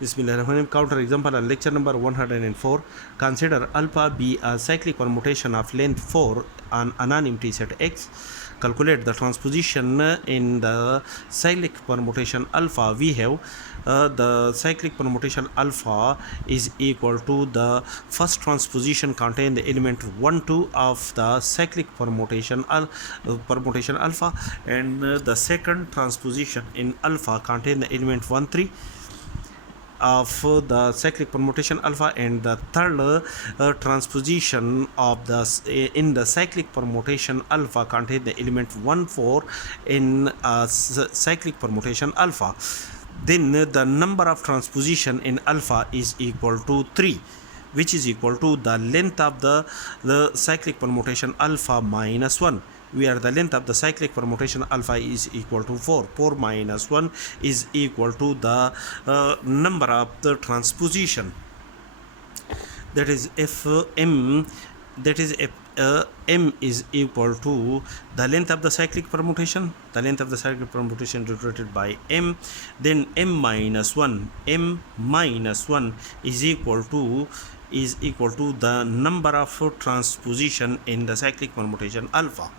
Bismillahirrahmanirrahim. Counter example on lecture number 104. Consider alpha be a cyclic permutation of length 4 on anonymity set X. Calculate the transposition in the cyclic permutation alpha. We have the cyclic permutation alpha is equal to the first transposition contain the element 1 2 of the cyclic permutation alpha, and the second transposition in alpha contain the element 1 3 of the cyclic permutation alpha, and the third transposition of the in the cyclic permutation alpha contain the element 1 4 in cyclic permutation alpha. Then the number of transposition in alpha is equal to 3, which is equal to the length of the cyclic permutation alpha minus 1, where the length of the cyclic permutation alpha is equal to 4. 4 minus 1 is equal to the number of the transposition. That is if m is equal to the length of the cyclic permutation, divided by m, then m minus 1 is equal to the number of transposition in the cyclic permutation alpha.